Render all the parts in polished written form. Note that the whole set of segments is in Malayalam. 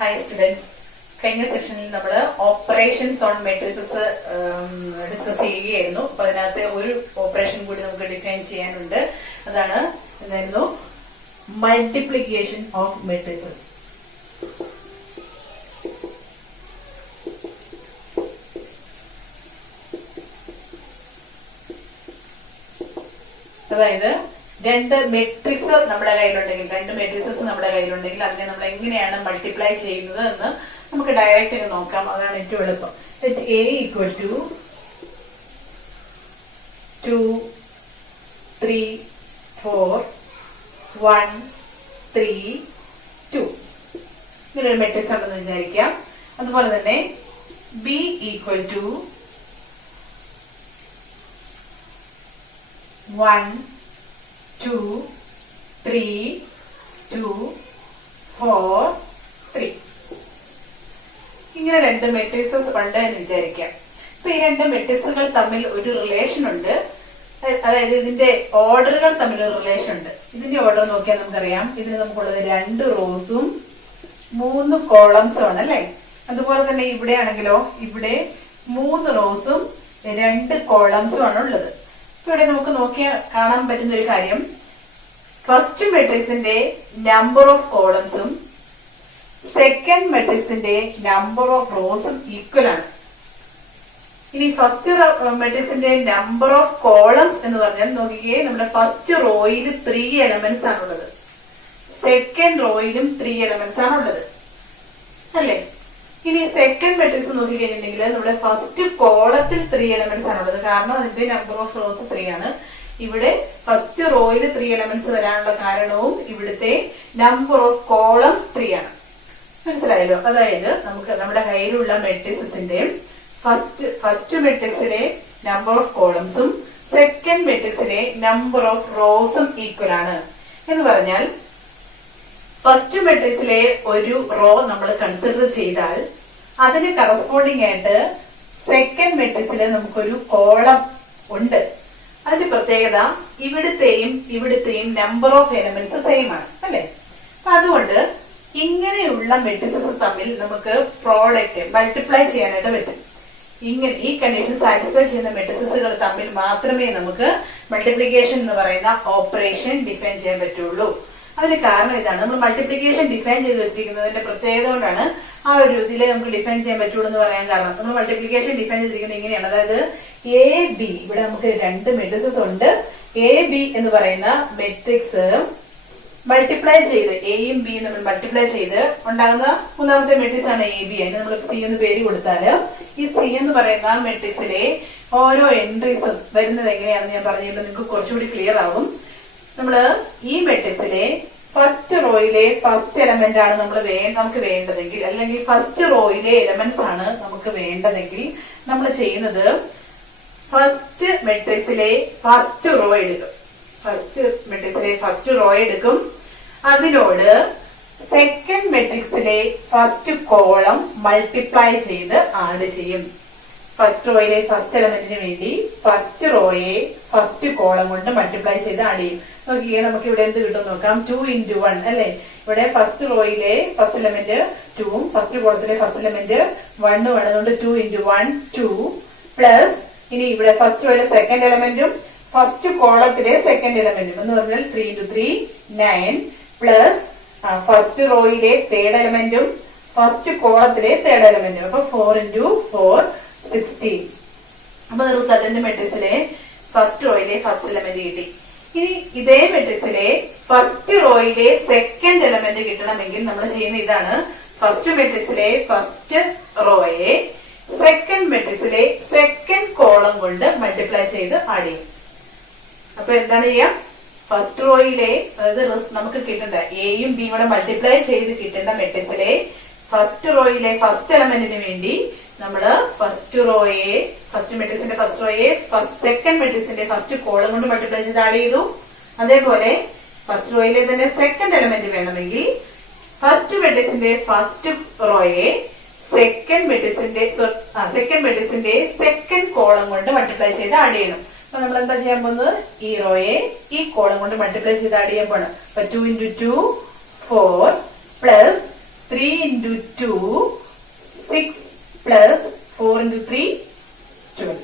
Hi students. കഴിഞ്ഞ സെക്ഷനിൽ നമ്മൾ ഓപ്പറേഷൻസ് ഓൺ മെട്രിസസ് ഡിസ്കസ് ചെയ്യുകയായിരുന്നു. അപ്പൊ അതിനകത്ത് ഒരു ഓപ്പറേഷൻ കൂടി നമുക്ക് ഡിഫൈൻ ചെയ്യാനുണ്ട്. അതാണ് എന്തായിരുന്നു? Multiplication of matrices. അതായത് രണ്ട് മെട്രിക്സ് നമ്മുടെ കയ്യിലുണ്ടെങ്കിൽ അതിനെ നമ്മൾ എങ്ങനെയാണ് മൾട്ടിപ്ലൈ ചെയ്യുന്നത് എന്ന് നമുക്ക് ഡയറക്റ്റ് നോക്കാം. അതാണ് ഏറ്റവും എളുപ്പം. A equal to 2, 3, 4, 1, 3, 2 ഇങ്ങനൊരു മെട്രിക്സ് ഉണ്ടെന്ന് വിചാരിക്കാം. അതുപോലെ തന്നെ B equal to 1, 2, 3, 2, 4, 3 ഇങ്ങനെ രണ്ട് മെട്രിക്സസ് ഉണ്ട് എന്ന് വിചാരിക്കാം. അപ്പൊ ഈ രണ്ട് മെട്രിക്സുകൾ തമ്മിൽ ഒരു റിലേഷൻ ഉണ്ട്. അതായത് ഇതിന്റെ ഓർഡറുകൾ തമ്മിൽ ഒരു റിലേഷൻ ഉണ്ട്. ഇതിന്റെ ഓർഡർ നോക്കിയാൽ നമുക്കറിയാം. ഇതിന് നമുക്കുള്ളത് 2 റോസും 3 കോളംസും ആണ് അല്ലെ. അതുപോലെ തന്നെ ഇവിടെ ആണെങ്കിലോ ഇവിടെ 3 റോസും 2 കോളംസും ആണ് ഉള്ളത്. ഇവിടെ നമുക്ക് നോക്കിയാൽ കാണാൻ പറ്റുന്ന ഒരു കാര്യം, ഫസ്റ്റ് മെട്രിക്സിന്റെ നമ്പർ ഓഫ് കോളംസും സെക്കൻഡ് മെട്രിക്സിന്റെ നമ്പർ ഓഫ് റോസും ഈക്വൽ ആണ്. ഇനി ഫസ്റ്റ് മെട്രിക്സിന്റെ നമ്പർ ഓഫ് കോളംസ് എന്ന് പറഞ്ഞാൽ നോക്കിക്കേ, നമ്മുടെ ഫസ്റ്റ് റോയിൽ 3 എലമെന്റ്സ് ആണുള്ളത്, സെക്കൻഡ് റോയിലും 3 എലമെന്റ്സ് ആണുള്ളത് അല്ലേ. ഇനി സെക്കൻഡ് മെട്രിക്സ് നോക്കിക്കഴിഞ്ഞിട്ടുണ്ടെങ്കിൽ നമ്മുടെ ഫസ്റ്റ് കോളത്തിൽ 3 എലമെന്റ്സ് ആണുള്ളത്, കാരണം അതിന്റെ നമ്പർ ഓഫ് റോസ് 3 ആണ്. ഇവിടെ ഫസ്റ്റ് റോയിൽ 3 എലമെന്റ്സ് വരാനുള്ള കാരണവും ഇവിടുത്തെ നമ്പർ ഓഫ് കോളംസ് 3 ആണ്. മനസ്സിലായല്ലോ. അതായത് നമുക്ക് നമ്മുടെ കയ്യിലുള്ള മെട്രിക്സിന്റെ ഫസ്റ്റ് മെട്രിക്സിലെ നമ്പർ ഓഫ് കോളംസും സെക്കൻഡ് മെട്രിക്സിലെ നമ്പർ ഓഫ് റോസും ഈക്വൽ ആണ് എന്ന് പറഞ്ഞാൽ, ഫസ്റ്റ് മെട്രിക്സിലെ ഒരു റോ നമ്മൾ കൺസിഡർ ചെയ്താൽ അതിന് കറസ്പോണ്ടിങ് ആയിട്ട് സെക്കൻഡ് മെട്രിക്സിൽ നമുക്കൊരു കോളം ഉണ്ട്. അതിന്റെ പ്രത്യേകത ഇവിടുത്തെയും നമ്പർ ഓഫ് എലമെന്റ്സ് സെയിം ആണ് അല്ലെ. അപ്പൊ അതുകൊണ്ട് ഇങ്ങനെയുള്ള മെട്രിക്സസ് തമ്മിൽ നമുക്ക് പ്രോഡക്റ്റ് മൾട്ടിപ്ലൈ ചെയ്യാനായിട്ട് പറ്റും. ഇങ്ങനെ ഈ കണ്ടീഷൻ സാറ്റിസ്ഫൈ ചെയ്യുന്ന മെട്രിക്സുകൾ തമ്മിൽ മാത്രമേ നമുക്ക് മൾട്ടിപ്ലിക്കേഷൻ എന്ന് പറയുന്ന ഓപ്പറേഷൻ ഡിഫൈൻ ചെയ്യാൻ പറ്റുള്ളൂ. അതിന് കാരണം ഇതാണ്. നമ്മൾ മൾട്ടിപ്ലിക്കേഷൻ ഡിഫൈൻ ചെയ്ത് വെച്ചിരിക്കുന്നതിന്റെ പ്രത്യേകത കൊണ്ടാണ് ആ ഒരു ഇതിലെ നമുക്ക് ഡിഫൈൻ ചെയ്യാൻ പറ്റുള്ളൂ എന്ന് പറയാൻ കാരണം. നമ്മൾ മൾട്ടിപ്ലിക്കേഷൻ ഡിഫൈൻ ചെയ്തിരിക്കുന്നത് ഇങ്ങനെയാണ്. അതായത് AB, ഇവിടെ നമുക്ക് 2 മെട്രിക്സസ് ഉണ്ട്. AB എന്ന് പറയുന്ന മെട്രിക്സ് മൾട്ടിപ്ലൈ ചെയ്ത് എയും ബിയും നമ്മൾ മൾട്ടിപ്ലൈ ചെയ്ത് ഉണ്ടാകുന്ന മൂന്നാമത്തെ മെട്രിക്സ് ആണ് AB. അതിന് നമ്മൾ C എന്ന് പേര് കൊടുത്താല് ഈ C എന്ന് പറയുന്ന മെട്രിക്സിലെ ഓരോ എൻട്രീസും വരുന്നത് എങ്ങനെയാണെന്ന് ഞാൻ പറഞ്ഞിട്ട് നിങ്ങൾക്ക് കുറച്ചുകൂടി ക്ലിയർ ആകും. നമ്മള് ഈ മെട്രിക്സിലെ ഫസ്റ്റ് റോയിലെ ഫസ്റ്റ് എലമെന്റ് ആണ് നമുക്ക് വേണ്ടതെങ്കിൽ, അല്ലെങ്കിൽ ഫസ്റ്റ് റോയിലെ എലമെന്റ്സ് ആണ് നമുക്ക് വേണ്ടതെങ്കിൽ നമ്മൾ ചെയ്യുന്നത് ഫസ്റ്റ് മെട്രിക്സിലെ ഫസ്റ്റ് റോ എടുക്കും. അതിനോട് സെക്കൻഡ് മെട്രിക്സിലെ ഫസ്റ്റ് കോളം മൾട്ടിപ്ലൈ ചെയ്ത് ആഡ് ചെയ്യും. ഫസ്റ്റ് റോയിലെ ഫസ്റ്റ് എലമെന്റിന് വേണ്ടി ഫസ്റ്റ് റോയെ ഫസ്റ്റ് കോളം കൊണ്ട് മൾട്ടിപ്ലൈ ചെയ്ത് ആഡ് ചെയ്യും. നോക്കിയേ, നമുക്ക് ഇവിടെ എന്ത് കിട്ടും നോക്കാം. 2 into 1 അല്ലെ. ഇവിടെ ഫസ്റ്റ് റോയിലെ ഫസ്റ്റ് എലമെന്റ് 2ഉം ഫസ്റ്റ് കോളത്തിലെ ഫസ്റ്റ് എലമെന്റ് 1ഉം ആണ്. അതുകൊണ്ട് 2 into 1 2 പ്ലസ് ഇനി ഇവിടെ ഫസ്റ്റ് റോയിലെ സെക്കൻഡ് എലമെന്റും ഫസ്റ്റ് കോളത്തിലെ സെക്കൻഡ് എലമെന്റും എന്ന് പറഞ്ഞാൽ 3 into 3 9 പ്ലസ് ഫസ്റ്റ് റോയിലെ തേർഡ് എലമെന്റും ഫസ്റ്റ് കോളത്തിലെ തേർഡ് എലമെന്റും. അപ്പൊ 4 into 4 16. അപ്പൊ റിസൾട്ടന്റ് മെട്രിക്സിലെ ഫസ്റ്റ് റോയിലെ ഫസ്റ്റ് എലമെന്റ് കിട്ടി. ഇനി ഇതേ മെട്രിക്സിലെ ഫസ്റ്റ് റോയിലെ സെക്കൻഡ് എലമെന്റ് കിട്ടണമെങ്കിൽ നമ്മൾ ചെയ്യുന്ന ഇതാണ്. ഫസ്റ്റ് മെട്രിക്സിലെ ഫസ്റ്റ് റോയെ സെക്കൻഡ് മെട്രിക്സിലെ സെക്കൻഡ് കോളം കൊണ്ട് മൾട്ടിപ്ലൈ ചെയ്ത് ആഡ് ചെയ്യും. അപ്പൊ എന്താണ് ചെയ്യാം, ഫസ്റ്റ് റോയിലെ അതായത് നമുക്ക് കിട്ടേണ്ട എയും ബിയും കൂടെ മൾട്ടിപ്ലൈ ചെയ്ത് കിട്ടേണ്ട മെട്രിക്സിലെ ഫസ്റ്റ് റോയിലെ ഫസ്റ്റ് എലമെന്റിന് വേണ്ടി നമ്മള് ഫസ്റ്റ് മെട്രിക്സിന്റെ ഫസ്റ്റ് റോയെ സെക്കൻഡ് മെട്രിക്സിന്റെ ഫസ്റ്റ് കോളം കൊണ്ട് മൾട്ടിപ്ലൈ ചെയ്ത് ആഡ് ചെയ്തു. അതേപോലെ ഫസ്റ്റ് റോയിലെ തന്നെ സെക്കൻഡ് എലമെന്റ് വേണമെങ്കിൽ ഫസ്റ്റ് മെട്രിക്സിന്റെ ഫസ്റ്റ് റോയെ സെക്കൻഡ് മെട്രിക്സിന്റെ സെക്കൻഡ് കോളം കൊണ്ട് മൾട്ടിപ്ലൈ ചെയ്ത് ആഡ് ചെയ്യണം. അപ്പൊ നമ്മൾ എന്താ ചെയ്യാൻ പോകുന്നത്, ഈ റോയെ ഈ കോളം കൊണ്ട് മൾട്ടിപ്ലൈ ചെയ്ത് ആഡ് ചെയ്യാൻ പോകണം. അപ്പൊ 2 into 2 4 plus 3 into 2 6 plus 4 into 3 12.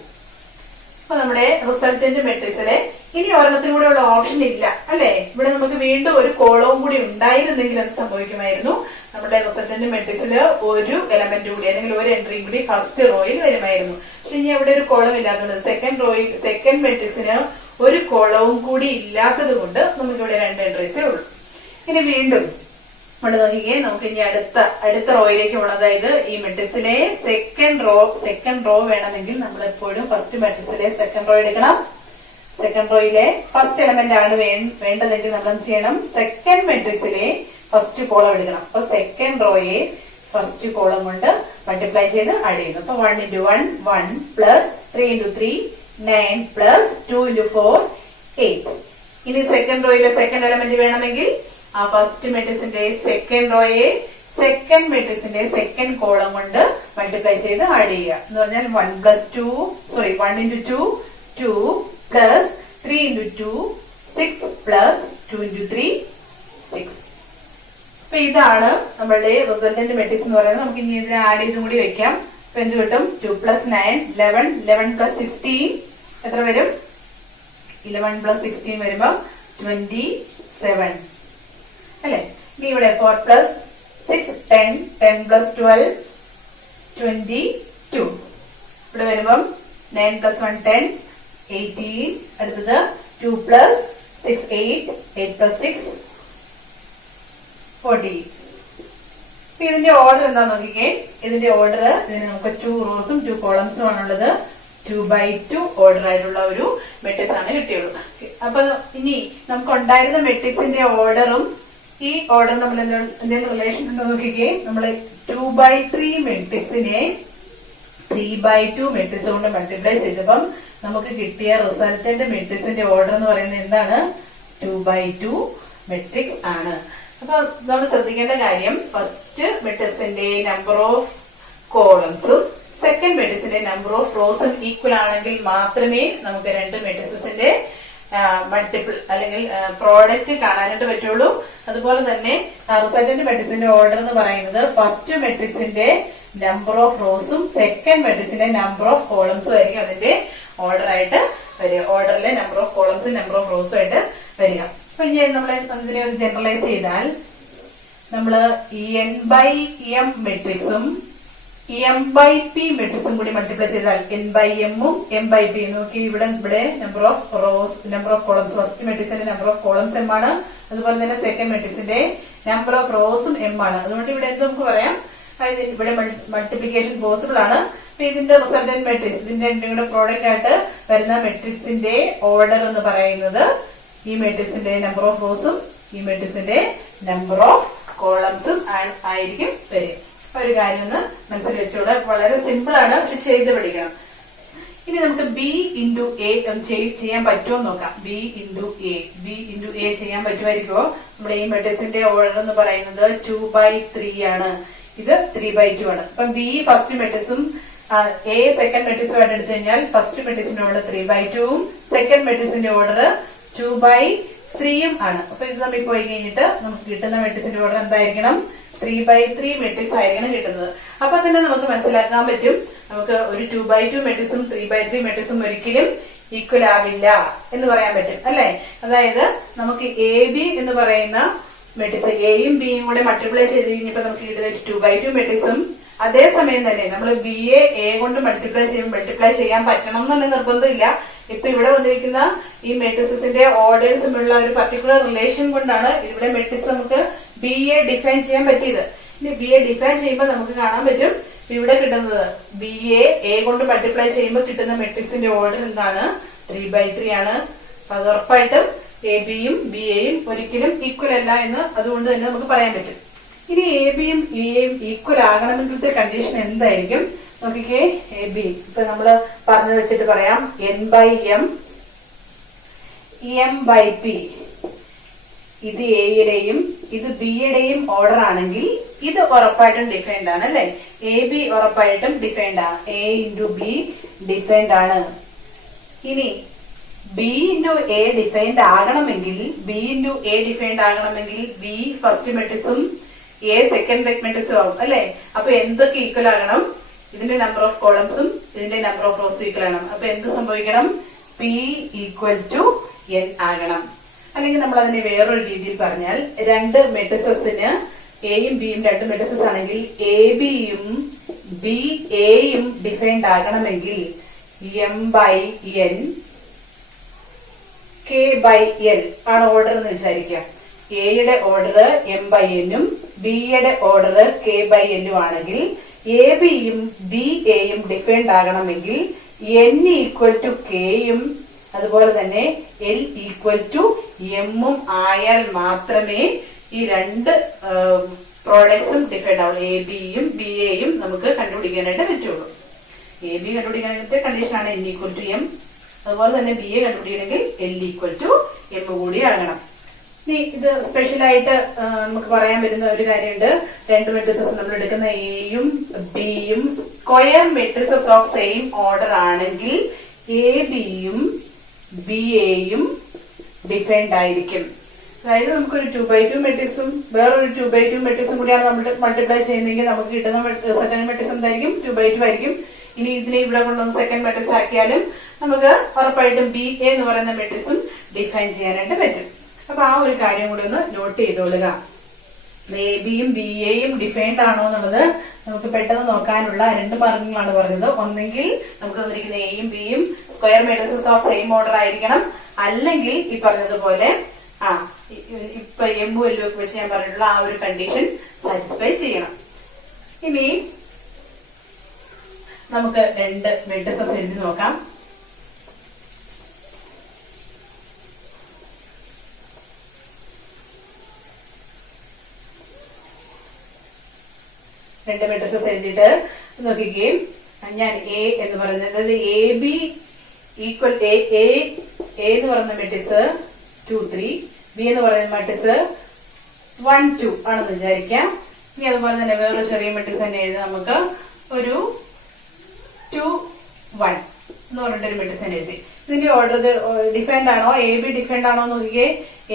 അപ്പൊ നമ്മുടെ റിസൾട്ടന്റ് മെട്രിക്സിലെ ഇനി ഒരെണ്ണത്തിന് കൂടെ ഉള്ള ഓപ്ഷൻ ഇല്ല അല്ലെ. ഇവിടെ നമുക്ക് വീണ്ടും ഒരു കോളവും കൂടി ഉണ്ടായിരുന്നെങ്കിൽ അത് സംഭവിക്കുമായിരുന്നു. നമ്മുടെ റിസൾട്ടന്റ് മെട്രിക്സില് ഒരു എലമെന്റ് കൂടി അല്ലെങ്കിൽ ഒരു എൻട്രിയും കൂടി ഫസ്റ്റ് റോയിൽ വരുമായിരുന്നു. പക്ഷെ ഇനി അവിടെ ഒരു കോളം ഇല്ലാത്തത് സെക്കൻഡ് മെട്രിക്സിന് ഒരു കോളവും കൂടി ഇല്ലാത്തത് കൊണ്ട് നമുക്ക് ഇവിടെ 2 എൻട്രീസേ ഉള്ളൂ. ഇനി വീണ്ടും ഇവിടെ നോക്കിക്കേ, നമുക്ക് ഇനി അടുത്ത റോയിലേക്ക് പോകണം. അതായത് ഈ മെട്രിക്സിലെ സെക്കൻഡ് റോ വേണമെങ്കിൽ നമ്മൾ എപ്പോഴും ഫസ്റ്റ് മെട്രിക്സിലെ സെക്കൻഡ് റോ എടുക്കണം. സെക്കൻഡ് റോയിലെ ഫസ്റ്റ് എലമെന്റ് ആണ് വേണ്ടതെങ്കിൽ നമ്മൾ എന്ത് ചെയ്യണം? സെക്കൻഡ് മെട്രിക്സിലെ ഫസ്റ്റ് കോളം എടുക്കണം. അപ്പൊ സെക്കൻഡ് റോയെ ഫസ്റ്റ് കോളം കൊണ്ട് മൾട്ടിപ്ലൈ ചെയ്ത് ആഡ് ചെയ്യുന്നു. അപ്പൊ 1 into 1 1 plus 3 into 3 9 plus 2 into 4 8. ഇനി സെക്കൻഡ് റോയിലെ സെക്കൻഡ് എലമെന്റ് വേണമെങ്കിൽ ആ ഫസ്റ്റ് മെട്രിക്സിന്റെ സെക്കൻഡ് റോയെ സെക്കൻഡ് മെട്രിക്സിന്റെ സെക്കൻഡ് കോളം കൊണ്ട് മൾട്ടിപ്ലൈ ചെയ്ത് ആഡ് ചെയ്യുക. എന്ന് പറഞ്ഞാൽ 1 into 2 2 plus 3 into 2 6 plus 2 into 3 6. അപ്പൊ ഇതാണ് നമ്മളുടെ റിസൾട്ടന്റ് മെട്രിക്സ് എന്ന് പറയുന്നത്. നമുക്ക് ഇനി ഇതിനെ ആഡ് ചെയ്തും കൂടി വെക്കാം. അപ്പൊ എന്ത് കിട്ടും? 2 പ്ലസ് 9 11 11 പ്ലസ് 16 എത്ര വരും? 11 പ്ലസ് 16 വരുമ്പോ 27 അല്ലെ. ഇനി ഇവിടെ 4 പ്ലസ് 6 10 10 പ്ലസ് 12 22. ഇവിടെ വരുമ്പം 9 പ്ലസ് 1 10 18. അടുത്തത് 2 പ്ലസ് 6 8 8 പ്ലസ് 6 40. ഇതിന്റെ ഓർഡർ എന്താ നോക്കിക്കേ. ഇതിന്റെ ഓർഡർ ഇതിന് നമുക്ക് 2 റോസും 2 കോളംസും ആണുള്ളത്. 2x2 ഓർഡർ ആയിട്ടുള്ള ഒരു മെട്രിക്സ് ആണ് കിട്ടിയുള്ളൂ. അപ്പൊ ഇനി നമുക്ക് ഉണ്ടായിരുന്ന മെട്രിക്സിന്റെ ഓർഡറും ഈ ഓർഡർ നമ്മൾ എന്തെങ്കിലും റിലേഷൻ ഉണ്ടോ നോക്കിക്കേ. നമ്മള് 2x3 മെട്രിക്സിനെ 3x2 മെട്രിക്സ് കൊണ്ട് മൾട്ടിപ്ലൈ ചെയ്തപ്പം നമുക്ക് കിട്ടിയ റിസൾട്ടന്റ് മെട്രിക്സിന്റെ ഓർഡർ എന്ന് പറയുന്നത് എന്താണ്? 2x2 മെട്രിക്സ് ആണ്. അപ്പൊ നമ്മൾ ശ്രദ്ധിക്കേണ്ട കാര്യം, ഫസ്റ്റ് മെട്രിക്സിന്റെ നമ്പർ ഓഫ് കോളംസും സെക്കൻഡ് മെട്രിക്സിന്റെ നമ്പർ ഓഫ് റോസും ഈക്വൽ ആണെങ്കിൽ മാത്രമേ നമുക്ക് 2 മെട്രിക്സിന്റെ മൾട്ടിപ്പിൾ അല്ലെങ്കിൽ പ്രോഡക്റ്റ് കാണാനായിട്ട് പറ്റുള്ളൂ. അതുപോലെ തന്നെ റിസൾട്ടന്റ് മെട്രിക്സിന്റെ ഓർഡർ എന്ന് പറയുന്നത് ഫസ്റ്റ് മെട്രിക്സിന്റെ നമ്പർ ഓഫ് റോസും സെക്കൻഡ് മെട്രിക്സിന്റെ നമ്പർ ഓഫ് കോളംസും ആയിരിക്കും അതിന്റെ ഓർഡർ ആയിട്ട് വരിക. ഓർഡറിലെ നമ്പർ ഓഫ് കോളംസും നമ്പർ ഓഫ് റോസും ആയിട്ട് വരിക. അപ്പൊ ഇനി നമ്മളെ ഇതിനെ ജനറലൈസ് ചെയ്താൽ നമ്മള് n/m മെട്രിക്സും m/p മെട്രിക്സും കൂടി മൾട്ടിപ്ലൈ ചെയ്താൽ n/m ഉം m/p നോക്കി. ഇവിടെ നമ്പർ ഓഫ് കോളംസ് ഫസ്റ്റ് മെട്രിക്സിന്റെ നമ്പർ ഓഫ് കോളംസ് m ആണ്. അതുപോലെ തന്നെ സെക്കൻഡ് മെട്രിക്സിന്റെ നമ്പർ ഓഫ് റോസും m ആണ്. അതുകൊണ്ട് ഇവിടെ എന്ത് നമുക്ക് പറയാം? ഇവിടെ മൾട്ടിപ്ലിക്കേഷൻ പോസിബിൾ ആണ്. ഇതിന്റെ റിസൾട്ടന്റ് മെട്രിക്സ് ഇതിന്റെ രണ്ടും കൂടെ പ്രോഡക്റ്റ് ആയിട്ട് വരുന്ന മെട്രിക്സിന്റെ ഓർഡർ എന്ന് പറയുന്നത് ഈ മെട്രിക്സിന്റെ നമ്പർ ഓഫ് റോസും ഈ മെട്രിക്സിന്റെ നമ്പർ ഓഫ് കോളംസും ആയിരിക്കും വരിക. ഒരു കാര്യം ഒന്ന് മനസ്സിൽ വെച്ചോളൂ. വളരെ സിമ്പിൾ ആണ്, പക്ഷെ ചെയ്ത് പഠിക്കണം. ഇനി നമുക്ക് b into a ചെയ്യാൻ പറ്റുമോ നോക്കാം. b into a ചെയ്യാൻ പറ്റുമായിരിക്കുമോ? നമ്മുടെ ഈ മെട്രിക്സിന്റെ ഓർഡർ എന്ന് പറയുന്നത് 2x3 ആണ്. ഇത് 3x2 ആണ്. അപ്പം b ഫസ്റ്റ് മെട്രിക്സും a സെക്കൻഡ് മെട്രിക്സും ആയിട്ട് എടുത്തു കഴിഞ്ഞാൽ ഫസ്റ്റ് മെട്രിക്സിന്റെ ഓർഡർ 3x2 ഉം സെക്കൻഡ് മെട്രിക്സിന്റെ ഓർഡർ 2x3 ഉം ആണ്. അപ്പൊ ഇത് നമ്മൾ പോയി കഴിഞ്ഞിട്ട് നമുക്ക് കിട്ടുന്ന മെട്രിക്സിന്റെ ഓർഡർ എന്തായിരിക്കണം? 3x3 മെട്രിക്സ് ആയിരിക്കണം കിട്ടുന്നത്. അപ്പൊ തന്നെ നമുക്ക് മനസ്സിലാക്കാൻ പറ്റും നമുക്ക് ഒരു 2x2 മെട്രിക്സും 3x3 മെട്രിക്സും ഒരിക്കലും ഈക്വൽ ആവില്ല എന്ന് പറയാൻ പറ്റും അല്ലെ. അതായത് നമുക്ക് എ ബി എന്ന് പറയുന്ന മെട്രിക്സ് എയും ബിയും കൂടെ മൾട്ടിപ്ലൈ ചെയ്ത് കഴിഞ്ഞപ്പോ നമുക്ക് കിട്ടുന്ന 2x2 മെട്രിക്സും അതേസമയം തന്നെ നമ്മൾ ബി എ കൊണ്ട് മൾട്ടിപ്ലൈ ചെയ്യാൻ പറ്റണം എന്നുള്ള നിർബന്ധമില്ല. ഇപ്പൊ ഇവിടെ വന്നിരിക്കുന്ന ഈ മെട്രിക്സിന്റെ ഓർഡേഴ്സുമുള്ള ഒരു പർട്ടിക്കുലർ റിലേഷൻ കൊണ്ടാണ് ഇവിടെ മെട്രിക്സ് നമുക്ക് ബി എ ഡിഫൈൻ ചെയ്യാൻ പറ്റിയത്. ഇനി ബി എ ഡിഫൈൻ ചെയ്യുമ്പോൾ നമുക്ക് കാണാൻ പറ്റും ഇവിടെ കിട്ടുന്നത് ബി എ കൊണ്ട് മൾട്ടിപ്ലൈ ചെയ്യുമ്പോൾ കിട്ടുന്ന മെട്രിക്സിന്റെ ഓർഡർ എന്താണ്? 3x3 ആണ്. അത് ഉറപ്പായിട്ടും എ ബിയും ബി എയും ഒരിക്കലും ഈക്വൽ അല്ല എന്ന് അതുകൊണ്ട് തന്നെ നമുക്ക് പറയാൻ പറ്റും. ഇനി എ ബിയും എയും ഈക്വൽ ആകണമെങ്കിലത്തെ കണ്ടീഷൻ എന്തായിരിക്കും നോക്കിക്കേ. എ ബി ഇപ്പൊ നമ്മള് പറഞ്ഞു വെച്ചിട്ട് പറയാം. n/m m/p ഇത് എയുടെയും ഇത് ബിയുടെയും ഓർഡർ ആണെങ്കിൽ ഇത് ഉറപ്പായിട്ടും ഡിഫൈൻഡ് ആണ് അല്ലെ. എ ബി ഉറപ്പായിട്ടും ഡിഫൈൻഡ് ആണ്. എ ഇൻറ്റു ബി ഡിഫൈൻഡ് ആണ്. ഇനി ബി ഇൻറ്റു എ ഡിഫൈൻഡ് ആകണമെങ്കിൽ ബി ഫസ്റ്റ് മെട്രിക്സും എ സെക്കൻഡ് മെട്രിക്സും ആവും അല്ലെ. അപ്പൊ എന്തൊക്കെ ഈക്വൽ ആകണം? ഇതിന്റെ നമ്പർ ഓഫ് കോളംസും ഇതിന്റെ നമ്പർ ഓഫ് റോസും ഈക്വൽ ആകണം. അപ്പൊ എന്ത് സംഭവിക്കണം? പി ഈക്വൽ ടു എൻ ആകണം. അല്ലെങ്കിൽ നമ്മൾ അതിനെ വേറൊരു രീതിയിൽ പറഞ്ഞാൽ രണ്ട് മെട്രിക്സിന് എയും ബിയും രണ്ട് മെട്രിക്സ് ആണെങ്കിൽ എ ബിയും ബി എയും ഡിഫൈൻഡ് ആകണമെങ്കിൽ M by N K by L ആണ് ഓർഡർ എന്ന് വിചാരിക്കാം. എയുടെ ഓർഡർ എം ബൈ എന്നും ബിയുടെ ഓർഡർ കെ ബൈ എല്ലും ആണെങ്കിൽ എ ബിയും ബി എയും ഡിഫൈൻഡ് ആകണമെങ്കിൽ എൻ ഈക്വൽ ടു കെയും അതുപോലെ തന്നെ എൽ ഈക്വൽ ടു എമ്മും ആയാൽ മാത്രമേ ഈ രണ്ട് പ്രോഡക്ട്സും ഡിഫൈൻഡ് ആവുള്ളൂ. എ ബിയും ബി എയും നമുക്ക് കണ്ടുപിടിക്കാനായിട്ട് പറ്റുള്ളൂ. എ ബി കണ്ടുപിടിക്കാനായിട്ട് കണ്ടീഷനാണ് എൻ ഈക്വൽ ടു എം. അതുപോലെ തന്നെ ബി എ കണ്ടുപിടിക്കണമെങ്കിൽ എൽ ഈക്വൽ ടു എം കൂടി ആകണം. ഇനി ഇത് സ്പെഷ്യലായിട്ട് നമുക്ക് പറയാൻ വരുന്ന ഒരു കാര്യമുണ്ട്. രണ്ട് മെട്രിക്സസ് നമ്മൾ എടുക്കുന്ന എയും ബിയും square matrixes of same order ആണെങ്കിൽ എ ബിയും ബി എയും ഡിഫൈൻഡ് ആയിരിക്കും. അതായത് നമുക്കൊരു 2x2 മെട്രിക്സും വേറൊരു 2x2 മെട്രിക്സും കൂടിയാണ് നമ്മൾ മൾട്ടിപ്ലൈ ചെയ്യുന്നതെങ്കിൽ നമുക്ക് കിട്ടുന്ന സെക്കൻഡ് മെട്രിക്സ് എന്തായിരിക്കും? 2x2 ആയിരിക്കും. ഇനി ഇതിനെ ഇവിടെ കൊണ്ടുവന്ന് സെക്കൻഡ് മെട്രിക്സ് ആക്കിയാലും നമുക്ക് ഉറപ്പായിട്ടും ബി എ എന്ന് പറയുന്ന മെട്രിക്സും ഡിഫൈൻ ചെയ്യാനായിട്ട് പറ്റും. അപ്പൊ ആ ഒരു കാര്യം കൂടി ഒന്ന് നോട്ട് ചെയ്തോളുക. എ ബിയും ബി എയും ഡിഫൈൻഡ് ആണോ എന്നുള്ളത് നമുക്ക് പെട്ടെന്ന് നോക്കാനുള്ള രണ്ട് മാർഗങ്ങളാണ് പറഞ്ഞത്. ഒന്നെങ്കിൽ നമുക്ക് തന്നിരിക്കുന്ന എയും ബിയും square matrixes of same order ആയിരിക്കണം, അല്ലെങ്കിൽ ഈ പറഞ്ഞതുപോലെ ഇപ്പൊ എമ്മും എല്ലും ഒക്കെ വെച്ച് ഞാൻ പറഞ്ഞിട്ടുള്ള ആ ഒരു കണ്ടീഷൻ സാറ്റിസ്ഫൈ ചെയ്യണം. ഇനി നമുക്ക് രണ്ട് മെട്രിക്സസ് എഴുതി നോക്കാം. രണ്ട് മെട്രിക്സസ് എഴുതിയിട്ട് നോക്കിക്കുകയും ഞാൻ എ എന്ന് പറയുന്നത്, അതായത് എ ബി ഈക്വൽ എ എന്ന് പറയുന്ന മെട്രിക്സ് 2 3, ബി എന്ന് പറയുന്ന മെട്രിക്സ് 1 2 ആണെന്ന് വിചാരിക്കാം. ഇനി അതുപോലെ തന്നെ വേറൊരു ചെറിയ മെട്രിക്സ് തന്നെ എഴുതാം. നമുക്ക് ഒരു 2 1 എന്ന് പറഞ്ഞിട്ടൊരു മെട്രിക്സ് തന്നെ എഴുതി. ഇതിന്റെ ഓർഡർ ഡിഫൈൻഡ് ആണോ? എ ബി ഡിഫൈൻഡ് ആണോ എന്ന് നോക്കിയേ.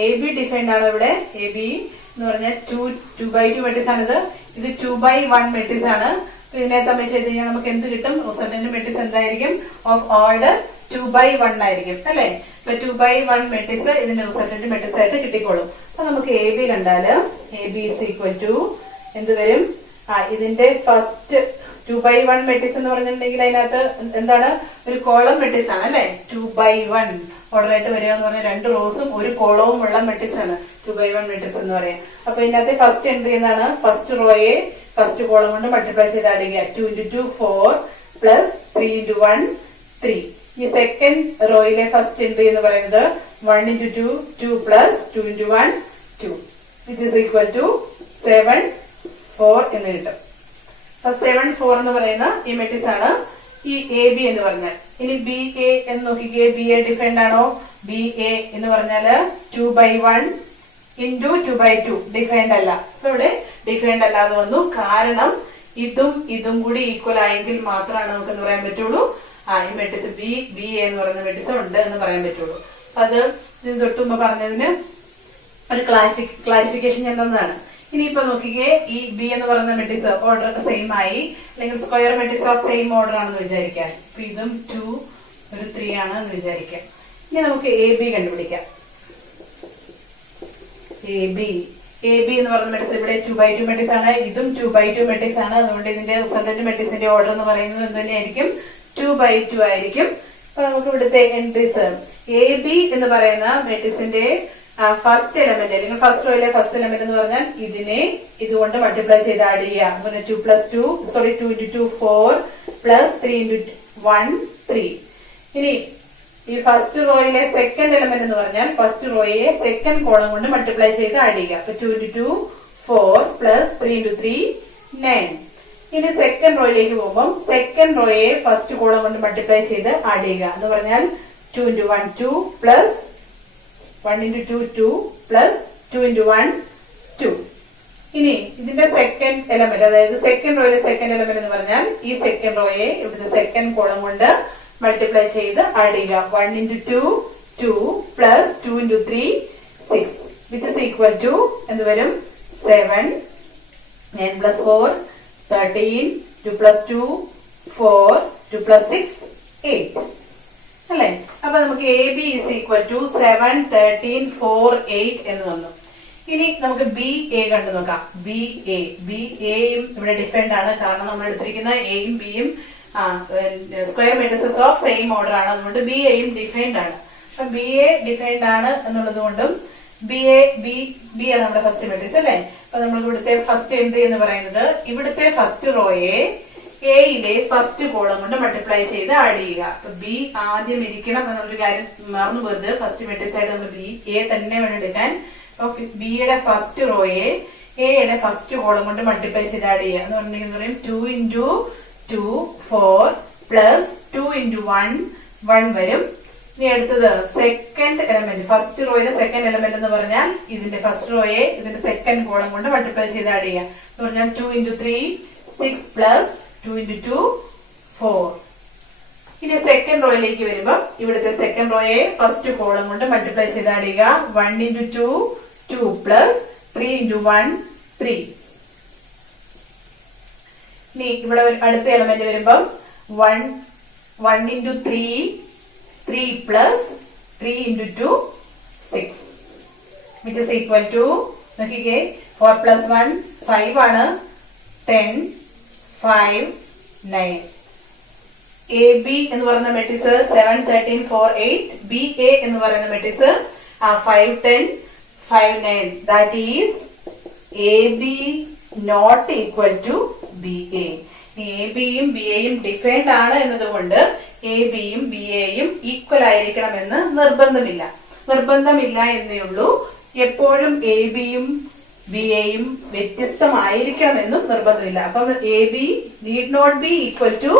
എ ബി ഡിഫൈൻഡ് ആണോ? ഇവിടെ എ ബി എന്ന് പറഞ്ഞാൽ 2x2 മെട്രിക്സ് ആണിത്. ഇത് 2x1 മെട്രിക്സ് ആണ്. ഇതിനെ തമ്മിൽ ചെയ്ത് കഴിഞ്ഞാൽ നമുക്ക് എന്ത് കിട്ടും? റിസൾട്ടന്റ് മെട്രിക്സ് എന്തായിരിക്കും? ഓഫ് ഓർഡർ 2x1 ആയിരിക്കും അല്ലെ. ഇപ്പൊ 2x1 മെട്രിക്സ് ഇതിന്റെ റിസൾട്ടന്റ് മെട്രിക്സ് ആയിട്ട് കിട്ടിക്കോളും. അപ്പൊ നമുക്ക് എ ബി കണ്ടാല് A B is equal to എന്ത് വരും? ഇതിന്റെ ഫസ്റ്റ് 2x1 മെട്രിക്സ് എന്ന് പറഞ്ഞിട്ടുണ്ടെങ്കിൽ അതിനകത്ത് എന്താണ്? ഒരു കോളം മെട്രിക്സ് ആണ് അല്ലെ. 2x1 ഓർഡർ ആയിട്ട് വരിക എന്ന് പറഞ്ഞാൽ രണ്ട് റോസും ഒരു കോളവും ഉള്ള മെട്രിക്സ് ആണ് 2x1 മെട്രിക്സ് എന്ന് പറയാം. അപ്പൊ ഇതിനകത്ത് ഫസ്റ്റ് എൻട്രി എന്നാണ് ഫസ്റ്റ് റോയെ ഫസ്റ്റ് കോളം കൊണ്ട് മൾട്ടിപ്ലൈ ചെയ്ത് അടിക്കുക. 2 into 2 4 പ്ലസ് 3 into 1 3. ഈ സെക്കൻഡ് റോയിലെ ഫസ്റ്റ് എൻട്രി എന്ന് പറയുന്നത് 1 into 2 2 plus 2 into 1 2 which is equal to 7 4 എന്ന് കിട്ടും. അപ്പൊ 7 4 എന്ന് പറയുന്ന ഈ മെട്രിക്സ് ആണ് ഈ എ ബി എന്ന് പറഞ്ഞാൽ. ഇനി ബി എ എന്ന് നോക്കിക്കേ. ബി എ ഡിഫൈൻഡ് ആണോ? ബി എ എന്ന് പറഞ്ഞാല് 2x1 into 2x2 ഡിഫൈൻഡ് അല്ല. അപ്പൊ ഇവിടെ ഡിഫൈൻഡ് അല്ലാതെ വന്നു. കാരണം ഇതും കൂടി ഈക്വൽ ആയെങ്കിൽ മാത്രമാണ് നമുക്ക് എന്ന് പറയാൻ പറ്റുള്ളൂ ഈ മെട്രിക്സ് ബി എ എന്ന് പറയുന്ന മെട്രിക്സ് ഉണ്ട് എന്ന് പറയാൻ പറ്റുള്ളൂ. അപ്പൊ അത് ഇതിന് തൊട്ടുമ്പോ പറഞ്ഞതിന് ഒരു ക്ലാരിഫിക്കേഷൻ ഞാൻ തന്നതാണ്. ഇനിയിപ്പോ നോക്കിക്കേ, ഈ ബി എന്ന് പറയുന്ന മെട്രിക്സ് ഓർഡർ സെയിം ആയി, അല്ലെങ്കിൽ square matrix of same order ആണെന്ന് വിചാരിക്കാം. ഇപ്പൊ ഇതും 2 ഒരു 3 ആണ് എന്ന് വിചാരിക്കാം. ഇനി നമുക്ക് എ ബി കണ്ടുപിടിക്കാം. എ ബി എന്ന് പറയുന്ന മെട്രിക്സ് ഇവിടെ 2x2 മെട്രിക്സ് ആണ്. ഇതും 2x2 മെട്രിക്സ് ആണ്. അതുകൊണ്ട് ഇതിന്റെ റിസൾട്ടന്റ് മെട്രിക്സിന്റെ ഓർഡർ എന്ന് പറയുന്നത് എന്ത് തന്നെയായിരിക്കും? 2x2 ആയിരിക്കും. അപ്പൊ നമുക്ക് ഇവിടുത്തെ എൻട്രീസ് എ ബി എന്ന് പറയുന്ന മെട്രിക്സിന്റെ ഫസ്റ്റ് എലമെന്റ് അല്ലെങ്കിൽ ഫസ്റ്റ് റോയിലെ ഫസ്റ്റ് എലമെന്റ് എന്ന് പറഞ്ഞാൽ ഇതിനെ ഇതുകൊണ്ട് മൾട്ടിപ്ലൈ ചെയ്ത് ആഡ് ചെയ്യുക. 2 into 2 4 പ്ലസ് 3 into 1 3. ഇനി ഈ ഫസ്റ്റ് റോയിലെ സെക്കൻഡ് എലമെന്റ് എന്ന് പറഞ്ഞാൽ ഫസ്റ്റ് റോയെ സെക്കൻഡ് കോളം കൊണ്ട് മൾട്ടിപ്ലൈ ചെയ്ത് ആഡ് ചെയ്യുക. അപ്പൊ 2 into 2 4 പ്ലസ് 3 into 3 9. ഇനി സെക്കൻഡ് റോയിലേക്ക് പോകുമ്പോൾ സെക്കൻഡ് റോയെ ഫസ്റ്റ് കോളം കൊണ്ട് മൾട്ടിപ്ലൈ ചെയ്ത് ആഡ് ചെയ്യുക എന്ന് പറഞ്ഞാൽ 2 into 1 2 plus 1 into 2 2 plus 2 into 1 2. ഇനി ഇതിന്റെ സെക്കൻഡ് എലമെന്റ്, അതായത് സെക്കൻഡ് റോയിലെ സെക്കൻഡ് എലമെന്റ് എന്ന് പറഞ്ഞാൽ ഈ സെക്കൻഡ് റോയെ ഇവിടുത്തെ സെക്കൻഡ് കോളം കൊണ്ട് മൾട്ടിപ്ലൈ ചെയ്ത് ആഡ് ചെയ്യുക. 1 into 2 2 plus 2 into 3 6 which is equal to എന്ത് വരും? 7 9 plus 4, 13, 2 plus 2, 4, 2 plus 6, 8. അല്ലെ? അപ്പൊ നമുക്ക് A B is equal to 7, 13, 4, 8 എന്ന് വന്നു. ഇനി നമുക്ക് ബി എ കണ്ടു നോക്കാം. ബി എയും ഇവിടെ ഡിഫൈൻഡ് ആണ്. കാരണം നമ്മൾ എടുത്തിരിക്കുന്ന എയും ബിയും square matrices of same order ആണ്. അതുകൊണ്ട് ബി എയും ഡിഫൈൻഡ് ആണ്. അപ്പൊ ബി എ ഡിഫൈൻഡ് ആണ് എന്നുള്ളത് കൊണ്ടും ബി ആണ് നമ്മുടെ ഫസ്റ്റ് മെട്രിക്സ് അല്ലെ? അപ്പൊ നമ്മൾ ഇവിടുത്തെ ഫസ്റ്റ് എൻട്രി എന്ന് പറയുന്നത് ഇവിടുത്തെ ഫസ്റ്റ് റോയെ എയിലെ ഫസ്റ്റ് കോളം കൊണ്ട് മൾട്ടിപ്ലൈ ചെയ്ത് ആഡ് ചെയ്യുക. അപ്പൊ ബി ആദ്യം ഇരിക്കണം എന്നുള്ളൊരു കാര്യം മറന്നു പോയത്. ഫസ്റ്റ് മെട്രിക്സ് ആയിട്ട് നമ്മൾ ബി എ തന്നെ വേണം എടുക്കാൻ. അപ്പൊ ബിയുടെ ഫസ്റ്റ് റോയെ എയുടെ ഫസ്റ്റ് കോളം കൊണ്ട് മൾട്ടിപ്ലൈ ചെയ്ത് ആഡ് ചെയ്യുക എന്ന് പറഞ്ഞിട്ടുണ്ടെങ്കിൽ 2 into 2, 4 plus 2 into 1, 1 വരും. ഇനി അടുത്തത് സെക്കൻഡ് എലമെന്റ്, ഫസ്റ്റ് റോയിലെ സെക്കൻഡ് എലമെന്റ് എന്ന് പറഞ്ഞാൽ ഇതിന്റെ ഫസ്റ്റ് റോയെ ഇതിന്റെ സെക്കൻഡ് കോളം കൊണ്ട് മൾട്ടിപ്ലൈ ചെയ്ത് ആഡ് ചെയ്യുക എന്ന് പറഞ്ഞാൽ 2 into 3, 6 plus 2 into 2, 4. ഇനി സെക്കൻഡ് റോയിലേക്ക് വരുമ്പോ ഇവിടുത്തെ സെക്കൻഡ് റോയെ ഫസ്റ്റ് കോളം കൊണ്ട് മൾട്ടിപ്ലൈ ചെയ്ത് ആഡ് ചെയ്യുക. 1 into 2, 2 plus 3 into 1, 3. ഇനി ഇവിടെ അടുത്ത എലമെന്റ് വരുമ്പം 1 into 3, 3 plus 3 into 2, 6. Which is equal to, നോക്കിക്കേ, 4 plus 1, 5 ആണ്. 10, 5, 9. എ ബി എന്ന് പറയുന്ന മെട്രിക്സ് 7, 13, 4, 8. ബി എ എന്ന് പറയുന്ന matrix 5, 10, 5, 9. That is A B not equal to B A. A ബിയും ബി എയും ഡിഫൈൻഡ് ആണ് എന്നതുകൊണ്ട് എ ബിയും ബി എയും ഈക്വൽ ആയിരിക്കണമെന്ന് നിർബന്ധമില്ല എന്നേ ഉള്ളൂ. എപ്പോഴും എ ബിയും ബി എയും വ്യത്യസ്തമായിരിക്കണമെന്നും നിർബന്ധമില്ല. അപ്പം A B need not be equal to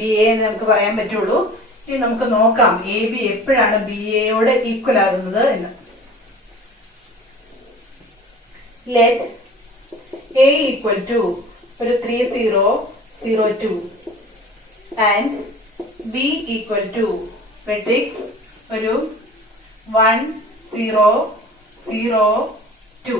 B A എന്ന് നമുക്ക് പറയാൻ പറ്റുള്ളൂ. ഇനി നമുക്ക് നോക്കാം എ ബി എപ്പോഴാണ് ബി എയോട് ഈക്വൽ ആകുന്നത് എന്ന്. ലെറ്റ് എ ഈക്വൽ ടു ഒരു 3, 0, 0, 2 and B equal to matrix ഒരു 1, 0, 0, 2.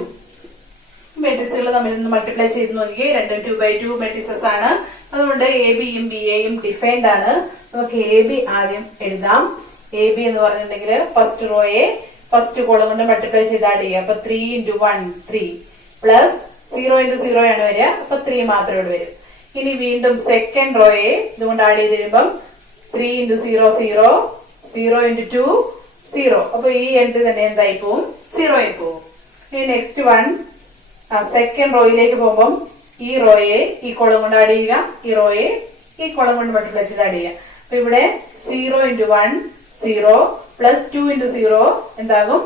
മെട്രിക്സുകൾ തമ്മിൽ നിന്ന് മൾട്ടിപ്ലൈ ചെയ്ത് നോക്കിയേ. രണ്ടും 2 by 2 മെട്രിക്സസ് ആണ്. അതുകൊണ്ട് എ ബിയും ബി എയും ഡിഫൈൻഡ് ആണ്. നമുക്ക് എ ബി ആദ്യം എഴുതാം. എ ബി എന്ന് പറഞ്ഞിട്ടുണ്ടെങ്കിൽ ഫസ്റ്റ് റോയെ ഫസ്റ്റ് കോളം കൊണ്ട് മൾട്ടിപ്ലൈ ചെയ്ത് ആഡ് ചെയ്യുക. അപ്പൊ 3 into 1, 3 പ്ലസ് 0 into 0 ആണ് വരിക. അപ്പൊ 3 മാത്രമേ ഇവിടെ വരും. ഇനി വീണ്ടും സെക്കൻഡ് റോയെ ഇതുകൊണ്ട് ആഡ് ചെയ്ത് വരുമ്പം 3 into 0, 0, 0 into 2, 0. അപ്പൊ ഈ എൻട്രി തന്നെ എന്തായി പോവും? 0 ആയി പോവും. ഇനി നെക്സ്റ്റ് വൺ സെക്കൻഡ് റോയിലേക്ക് പോകുമ്പം ഈ റോയെ ഈ കോളം കൊണ്ട് ആഡ് ചെയ്യുക, ഈ റോയെ ഈ കോളം കൊണ്ട് മൾട്ടിപ്ലൈ ചെയ്ത് ആഡ് ചെയ്യുക. അപ്പൊ ഇവിടെ 0 into 1, 0 plus 2 into 0 എന്താകും?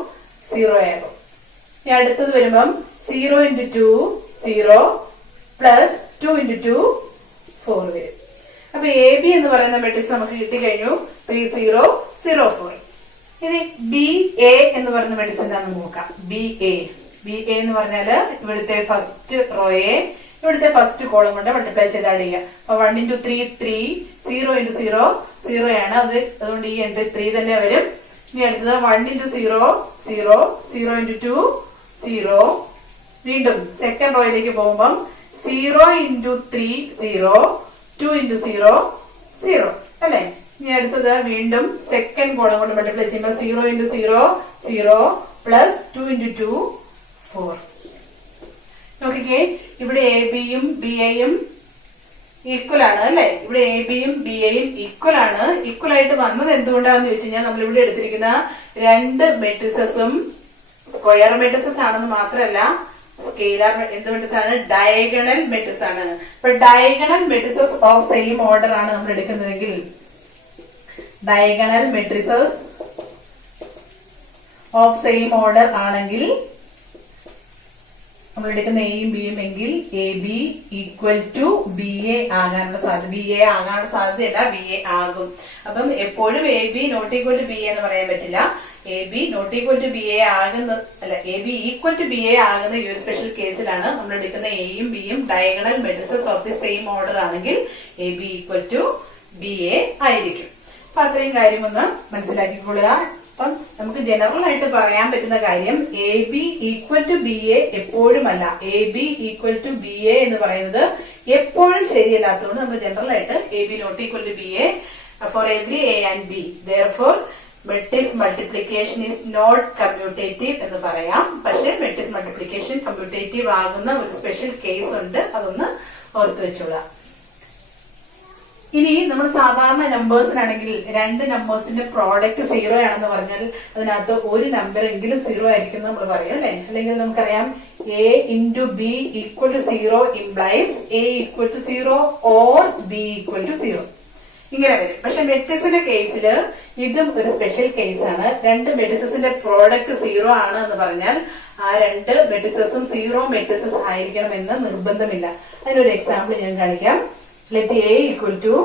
0 ആകും. ഇനി അടുത്തത് വരുമ്പം 0 into 2, 0 plus 2 into 2, 4 വരും. അപ്പൊ എ ബി എന്ന് പറയുന്ന മെട്രിക്സ് നമുക്ക് കിട്ടിക്കഴിഞ്ഞു. 3, 0, 0, 4. ഇനി ബി എ എന്ന് പറയുന്ന മെട്രിക്സ് എന്താണെന്ന് നോക്കാം. ബി എ എന്ന് പറഞ്ഞാല് ഇവിടുത്തെ ഫസ്റ്റ് റോയെ ഇവിടുത്തെ ഫസ്റ്റ് കോളം കൊണ്ട് മൾട്ടിപ്ലൈ ചെയ്ത് ആഡ് ചെയ്യുക. അപ്പൊ 1 into 3, 3, 0 into 0, 0 ആണ്. അതുകൊണ്ട് ഈ എൻട്രി 3 തന്നെ വരും. ഇനി അടുത്തത് 1 into 0, 0, 0 into 2, 0. വീണ്ടും സെക്കൻഡ് റോയിലേക്ക് പോകുമ്പം 0 into 3, 0, 2 into 0, 0 അല്ലെ? ഇനി അടുത്തത് വീണ്ടും സെക്കൻഡ് കോളം കൊണ്ട് മൾട്ടിപ്ലൈ ചെയ്യുമ്പോൾ 0 into 0, 0 plus 2 into 2, 4. നോക്കിക്കേ, ഇവിടെ എ ബിയും ബി എയും ഈക്വൽ ആണ് അല്ലെ? ഇവിടെ എ ബിയും ബി എയും ഈക്വൽ ആണ്. ഈക്വൽ ആയിട്ട് വന്നത് എന്തുകൊണ്ടാണെന്ന് ചോദിച്ചു കഴിഞ്ഞാൽ നമ്മൾ ഇവിടെ എടുത്തിരിക്കുന്ന രണ്ട് മെട്രിസസും സ്ക്വയർ മെട്രിസസ് ആണെന്ന് മാത്രമല്ല സ്കെയിലർ എന്ത് മെട്രിക്സ് ആണ്? ഡയഗണൽ മെട്രിക്സ് ആണ്. അപ്പൊ diagonal matrices of same order ആണ് നമ്മൾ എടുക്കുന്നതെങ്കിൽ diagonal matrices of same order ആണെങ്കിൽ നമ്മൾ എടുക്കുന്ന എയും ബിയും എങ്കിൽ A B equal to B A ആകാനുള്ള സാധ്യത, ബി എ ആകാനുള്ള സാധ്യതയല്ല ബി എ ആകും. അപ്പം എപ്പോഴും A B not equal to B A എന്ന് പറയാൻ പറ്റില്ല. A B not equal to B A ആകുന്ന അല്ല, A B equal to B A ആകുന്ന ഈ ഒരു സ്പെഷ്യൽ കേസിലാണ് നമ്മൾ എടുക്കുന്ന എയും ബിയും diagonal matrices of the same order ആണെങ്കിൽ A B equal to B A ആയിരിക്കും. അപ്പൊ അത്രയും കാര്യം ഒന്ന് മനസ്സിലാക്കിക്കൊള്ളുക. അപ്പം നമുക്ക് ജനറൽ ആയിട്ട് പറയാൻ പറ്റുന്ന കാര്യം A B equal to B A എപ്പോഴുമല്ല. A B equal to B A എന്ന് പറയുന്നത് എപ്പോഴും ശരിയല്ലാത്തതുകൊണ്ട് നമ്മൾ ജനറൽ ആയിട്ട് A B not equal to B A for every A and B. Therefore matrix multiplication is not commutative എന്ന് പറയാം. പക്ഷെ മെട്രിക്സ് മൾട്ടിപ്ലിക്കേഷൻ കമ്മ്യൂട്ടേറ്റീവ് ആകുന്ന ഒരു സ്പെഷ്യൽ കേസ് ഉണ്ട്, അതൊന്ന് ഓർത്തു വെച്ചോളാം. ഇനി നമ്മൾ സാധാരണ നമ്പേഴ്സിനാണെങ്കിൽ രണ്ട് നമ്പേഴ്സിന്റെ പ്രോഡക്റ്റ് 0 ആണെന്ന് പറഞ്ഞാൽ അതിനകത്ത് ഒരു നമ്പർ എങ്കിലും 0 ആയിരിക്കും നമ്മൾ പറയും അല്ലെ. അല്ലെങ്കിൽ നമുക്കറിയാം A into B equal to 0 implies A equal to 0 or B equal to 0 ഇങ്ങനെ വരും. പക്ഷെ മെട്രിക്സിന്റെ കേസിൽ ഇതും ഒരു സ്പെഷ്യൽ കേസാണ്. രണ്ട് മെട്രിക്സിന്റെ പ്രോഡക്റ്റ് 0 ആണ് എന്ന് പറഞ്ഞാൽ ആ രണ്ട് മെട്രിക്സും 0 മെട്രിക്സ് ആയിരിക്കണം എന്ന് നിർബന്ധമില്ല. അതിനൊരു എക്സാമ്പിൾ ഞാൻ കാണിക്കാം. Let A equal to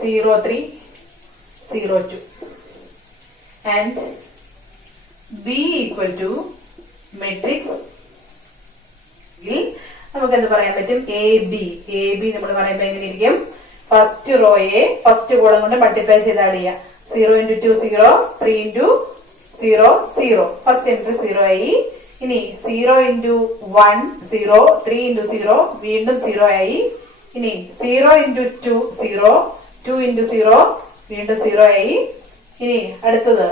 0, 3, 0, 2 and B equal to matrix നമുക്കെന്ത് പറയാൻ പറ്റും? A B. എ ബി നമ്മൾ പറയുമ്പോ എങ്ങനെ ഇരിക്കും? ഫസ്റ്റ് റോയെ ഫസ്റ്റ് കോളം കൊണ്ട് മൾട്ടിപ്ലൈ ചെയ്ത് ആഡ് ചെയ്യാം. 0 into 2 0, 3 into 0 0. ഫസ്റ്റ് എൻട്രി 0 ആയി. ഇനി 0 into 1 0, 3 into 0 വീണ്ടും 0 ആയി. ഇനി 0 into 2 0, 2 into 0 വീണ്ടും 0 ആയി. ഇനി അടുത്തത്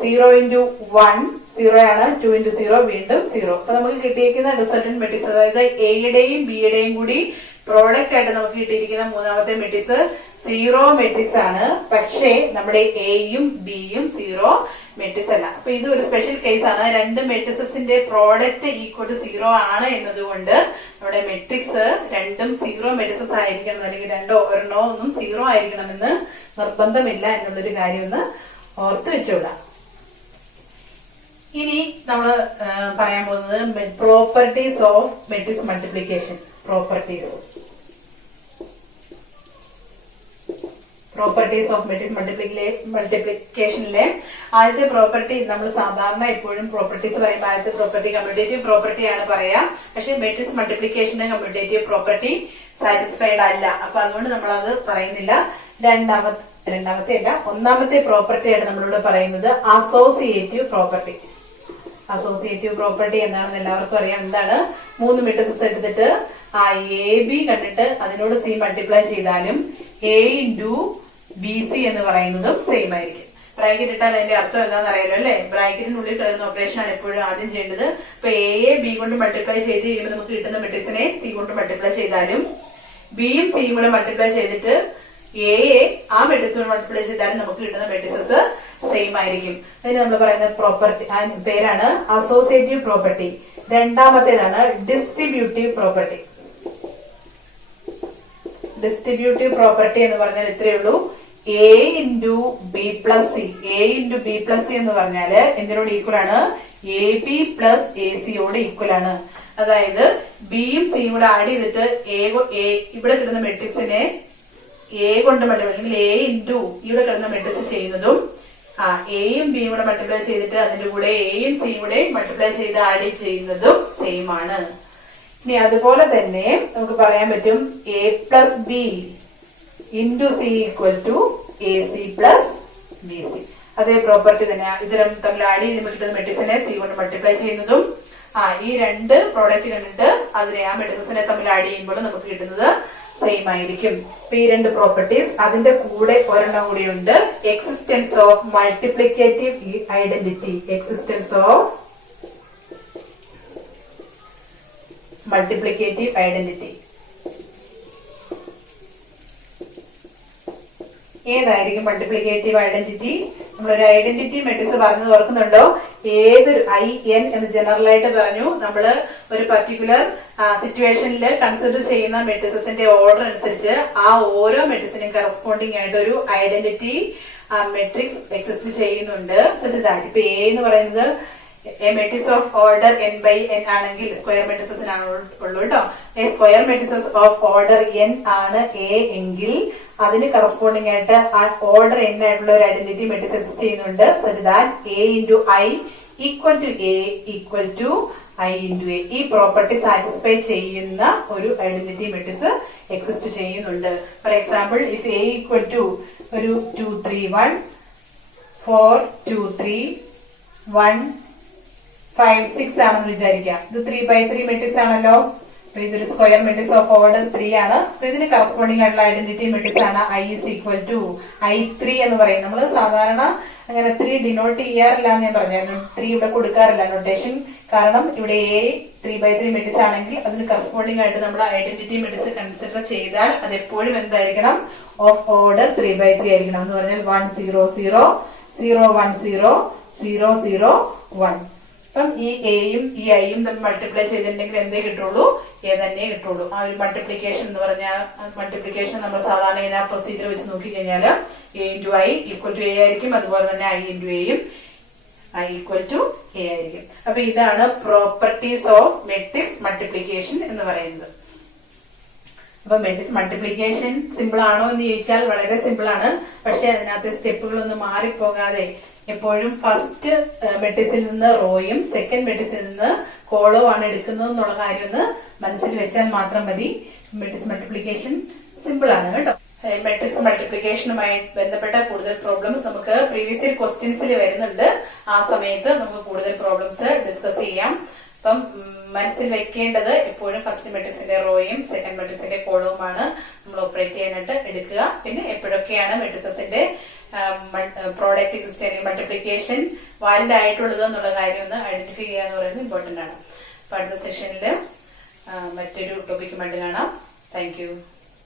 0 into 1 0 ആണ്, 2 into 0 വീണ്ടും 0. അപ്പൊ നമുക്ക് കിട്ടിയിരിക്കുന്ന റിസൾട്ടന്റ് മെട്രിക്സ്, അതായത് എയുടെയും ബിയുടെയും കൂടി പ്രോഡക്റ്റ് ആയിട്ട് നമുക്ക് കിട്ടിയിരിക്കുന്ന മൂന്നാമത്തെ മെട്രിക്സ് 0 മെട്രിക്സ് ആണ്. പക്ഷേ നമ്മുടെ എയും ബിയും 0 മെട്രിക്സ് അല്ല. അപ്പൊ ഇത് ഒരു സ്പെഷ്യൽ കേസ് ആണ്. രണ്ട് മെട്രിക്സിന്റെ പ്രോഡക്റ്റ് ഈക്വൽ ടു 0 ആണ് എന്നതുകൊണ്ട് നമ്മുടെ മെട്രിക്സ് രണ്ടും 0 മെട്രിക്സ് ആയിരിക്കണം, അല്ലെങ്കിൽ രണ്ടോ ഒരെണ്ണോ ഒന്നും 0 ആയിരിക്കണമെന്ന് നിർബന്ധമില്ല എന്നുള്ളൊരു കാര്യം ഒന്ന് ഓർത്ത് വെച്ചോളാം. ഇനി നമ്മൾ പറയാൻ പോകുന്നത് properties of matrix multiplication. Properties of matrix മൾട്ടിപ്ലിക്കേഷനിലെ ആദ്യത്തെ പ്രോപ്പർട്ടി, നമ്മൾ സാധാരണ എപ്പോഴും പ്രോപ്പർട്ടീസ് പറയുമ്പോൾ ആദ്യത്തെ പ്രോപ്പർട്ടി കമ്മ്യൂട്ടേറ്റീവ് പ്രോപ്പർട്ടി ആണ് പറയാം. പക്ഷെ മെട്രിക്സ് മൾട്ടിപ്ലിക്കേഷന് കമ്മ്യൂട്ടേറ്റീവ് പ്രോപ്പർട്ടി സാറ്റിസ്ഫൈഡ് അല്ല. അപ്പൊ അതുകൊണ്ട് നമ്മൾ അത് പറയുന്നില്ല. ഒന്നാമത്തെ പ്രോപ്പർട്ടിയാണ് നമ്മളിവിടെ പറയുന്നത് അസോസിയേറ്റീവ് പ്രോപ്പർട്ടി. അസോസിയേറ്റീവ് പ്രോപ്പർട്ടി എന്താണെന്ന് എല്ലാവർക്കും അറിയാം. എന്താണ്? 3 മെട്രിക്സ് എടുത്തിട്ട് ആ എ ബി കണ്ടിട്ട് അതിനോട് സി മൾട്ടിപ്ലൈ ചെയ്താലും എ ഇൻറ്റു ബി സി എന്ന് പറയുന്നതും സെയിം ആയിരിക്കും. ബ്രാക്കറ്റ് ഇട്ടാൽ അതിന്റെ അർത്ഥം എന്താണെന്ന് അറിയാലോ അല്ലെ. ബ്രാക്കറ്റിനുള്ളിൽ കിടക്കുന്ന ഓപ്പറേഷൻ ആണ് എപ്പോഴും ആദ്യം ചെയ്യേണ്ടത്. അപ്പൊ എയെ ബി കൊണ്ട് മൾട്ടിപ്ലൈ ചെയ്ത് കഴിയുമ്പോൾ നമുക്ക് കിട്ടുന്ന മെട്രിക്സിനെ സി കൊണ്ട് മൾട്ടിപ്ലൈ ചെയ്താലും ബിയും സിയും കൂടെ മൾട്ടിപ്ലൈ ചെയ്തിട്ട് എയെ ആ മെട്രിക്സ് മൾട്ടിപ്ലൈ ചെയ്താലും നമുക്ക് കിട്ടുന്ന മെട്രിക്സസ് സെയിം ആയിരിക്കും. അതിന് നമ്മൾ പറയുന്ന പ്രോപ്പർട്ടി പേരാണ് അസോസിയേറ്റീവ് പ്രോപ്പർട്ടി. രണ്ടാമത്തേതാണ് ഡിസ്ട്രിബ്യൂട്ടീവ് പ്രോപ്പർട്ടി. ഡിസ്ട്രിബ്യൂട്ടീവ് പ്രോപ്പർട്ടി എന്ന് പറഞ്ഞാൽ ഇത്രയേ ഉള്ളൂ. A into B plus C. A into B plus C എന്ന് പറഞ്ഞാല് എന്തിനോട് ഈക്വൽ ആണ്? എ ബി പ്ലസ് എ സിയോട് ഈക്വൽ ആണ്. അതായത് ബിയും സിയും കൂടെ ആഡ് ചെയ്തിട്ട് ഇവിടെ കിട്ടുന്ന മെട്രിക്സിനെ എ കൊണ്ട് മൾട്ടിപ്ലൈ, അല്ലെങ്കിൽ എ ഇൻറ്റു ഇവിടെ കിടന്ന മെട്രിക്സ് ചെയ്യുന്നതും എയും ബിയും കൂടെ മൾട്ടിപ്ലൈ ചെയ്തിട്ട് അതിന്റെ കൂടെ എയും സിയും കൂടെ മൾട്ടിപ്ലൈ ചെയ്ത് ആഡ് ചെയ്യുന്നതും സെയിം ആണ്. ഇനി അതുപോലെ തന്നെ നമുക്ക് പറയാൻ പറ്റും A plus B into C equal to A C plus B C. അതേ പ്രോപ്പർട്ടി തന്നെ. ഇതിലും തമ്മിൽ ആഡ് ചെയ്യുമ്പോൾ കിട്ടുന്ന മെട്രിക്സിനെ സി കൊണ്ട് മൾട്ടിപ്ലൈ ചെയ്യുന്നതും ഈ രണ്ട് പ്രോഡക്റ്റ് കണ്ടിട്ട് അതിനെ ആ മെട്രിക്സിനെ തമ്മിൽ ആഡ് ചെയ്യുമ്പോൾ നമുക്ക് കിട്ടുന്നത് സെയിം ആയിരിക്കും. അപ്പൊ ഈ രണ്ട് പ്രോപ്പർട്ടീസ്, അതിന്റെ കൂടെ ഒരെണ്ണം കൂടിയുണ്ട്, existence of multiplicative identity. Existence of multiplicative identity. ഏതായിരിക്കും മൾട്ടിപ്ലിക്കേറ്റീവ് ഐഡന്റിറ്റി? നമ്മളൊരു ഐഡന്റിറ്റി മെട്രിക്സ് പറഞ്ഞത് ഓർക്കുന്നുണ്ടോ? ഏതൊരു IN എന്ന് ജനറൽ ആയിട്ട് പറഞ്ഞു. നമ്മള് ഒരു പർട്ടിക്കുലർ സിറ്റുവേഷനിൽ കൺസിഡർ ചെയ്യുന്ന മെട്രിക്സിന്റെ ഓർഡർ അനുസരിച്ച് ആ ഓരോ മെട്രിക്സിനും കറസ്പോണ്ടിങ് ആയിട്ട് ഒരു ഐഡന്റിറ്റി മെട്രിക്സ് എക്സിസ്റ്റ് ചെയ്യുന്നുണ്ട്. സച്ച് ദാറ്റ് ഇപ്പൊ എ എന്ന് പറയുന്നത് A matrix of order n by n ആണെങ്കിൽ സ്ക്വയർ മെട്രിക്സിനാണ് ഉള്ളൂ കേട്ടോ. A square matrix of order n ആണ് എ എങ്കിൽ അതിന് കറസ്പോണ്ടിങ് ആയിട്ട് ആ ഓർഡർ n ആയിട്ടുള്ള ഒരു ഐഡന്റിറ്റി മെട്രിക്സ് എക്സിസ്റ്റ് ചെയ്യുന്നുണ്ട്. Such that A into I equal to A equal to I into A. ഈ പ്രോപ്പർട്ടി സാറ്റിസ്ഫൈ ചെയ്യുന്ന ഒരു ഐഡന്റിറ്റി മെട്രിക്സ് എക്സിസ്റ്റ് ചെയ്യുന്നുണ്ട്. For example if A equal to ഒരു 2 3 1 4 2 3 1 5 6 ആണെന്ന് വിചാരിക്കാം. ഇത് 3x3 മെട്രിക്സ് ആണല്ലോ. അപ്പൊ ഇതൊരു സ്ക്വയർ മെട്രിക്സ് ഓഫ് ഓർഡർ 3 ആണ്. അപ്പൊ ഇതിന് കറസ്പോണ്ടിങ് ആയിട്ടുള്ള ഐഡന്റിറ്റി മെട്രിക്സ് ആണ് I is equal to I3 എന്ന് പറയും. നമ്മൾ സാധാരണ അങ്ങനെ 3 ഡിനോട്ട് ചെയ്യാറില്ല എന്ന് ഞാൻ പറഞ്ഞായിരുന്നു. 3 ഇവിടെ കൊടുക്കാറില്ല നൊട്ടേഷൻ. കാരണം ഇവിടെ A 3x3 മെട്രിക്സ് ആണെങ്കിൽ അതിന് കറസ്പോണ്ടിങ് ആയിട്ട് നമ്മൾ ഐഡന്റിറ്റി മെട്രിക്സ് കൺസിഡർ ചെയ്താൽ അത് എപ്പോഴും എന്തായിരിക്കണം? ഓഫ് ഓർഡർ 3x3 ആയിരിക്കണം. എന്ന് പറഞ്ഞാൽ 1 0 0 0 1 0 0 0 1. അപ്പം ഈ എയും ഈ ഐയും തമ്മിൽ മൾട്ടിപ്ലൈ ചെയ്തിട്ടുണ്ടെങ്കിൽ എന്തേ കിട്ടുള്ളൂ? എ തന്നെ കിട്ടുള്ളൂ. ആ ഒരു മൾട്ടിപ്ലിക്കേഷൻ എന്ന് പറഞ്ഞാൽ മൾട്ടിപ്ലിക്കേഷൻ നമ്മൾ സാധാരണ ഇതിനെ പ്രൊസീജിയർ വെച്ച് നോക്കിക്കഴിഞ്ഞാൽ A into I equal to A ആയിരിക്കും. അതുപോലെ തന്നെ ഐ ഇൻറ്റു എയും ഐ ഈക്വൽ ടു എ ആയിരിക്കും. അപ്പൊ ഇതാണ് പ്രോപ്പർട്ടീസ് ഓഫ് മെട്രിക്സ് മൾട്ടിപ്ലിക്കേഷൻ എന്ന് പറയുന്നത്. അപ്പൊ മെട്രിക്സ് മൾട്ടിപ്ലിക്കേഷൻ സിമ്പിൾ ആണോ എന്ന് ചോദിച്ചാൽ വളരെ സിമ്പിൾ ആണ്. പക്ഷെ അതിനകത്ത് സ്റ്റെപ്പുകളൊന്നും മാറിപ്പോകാതെ എപ്പോഴും ഫസ്റ്റ് മെട്രിക്സിൽ നിന്ന് റോയും സെക്കൻഡ് മെട്രിക്സിൽ നിന്ന് കോളോ ആണ് എടുക്കുന്നത് എന്നുള്ള കാര്യം ഒന്ന് മനസ്സിൽ വെച്ചാൽ മാത്രം മതി. മെട്രിക്സ് മൾട്ടിപ്ലിക്കേഷൻ സിമ്പിൾ ആണ് കേട്ടോ. മെട്രിക്സ് മൾട്ടിപ്ലിക്കേഷനുമായി ബന്ധപ്പെട്ട കൂടുതൽ പ്രോബ്ലംസ് നമുക്ക് പ്രീവിയസ് ഇയർ ക്വസ്റ്റ്യൻസിൽ വരുന്നുണ്ട്. ആ സമയത്ത് നമുക്ക് കൂടുതൽ പ്രോബ്ലംസ് ഡിസ്കസ് ചെയ്യാം. അപ്പം മനസ്സിൽ വെക്കേണ്ടത് എപ്പോഴും ഫസ്റ്റ് മെട്രിക്സിന്റെ റോയും സെക്കൻഡ് മെട്രിക്സിന്റെ കോളവുമാണ് നമ്മൾ ഓപ്പറേറ്റ് ചെയ്യാനായിട്ട് എടുക്കുക. പിന്നെ എപ്പോഴൊക്കെയാണ് മെട്രിക്സിന്റെ പ്രോഡക്റ്റ് എക്സിസ്റ്റ് അല്ലെങ്കിൽ മൾട്ടിപ്ലിക്കേഷൻ വാലിഡ് ആയിട്ടുള്ളത് എന്നുള്ള കാര്യം ഒന്ന് ഐഡന്റിഫൈ ചെയ്യുക എന്ന് പറയുന്നത് ഇമ്പോർട്ടന്റ് ആണ്. അപ്പൊ അടുത്ത സെഷനിൽ മറ്റൊരു ടോപ്പിക്കുമായിട്ട് കാണാം. Thank you.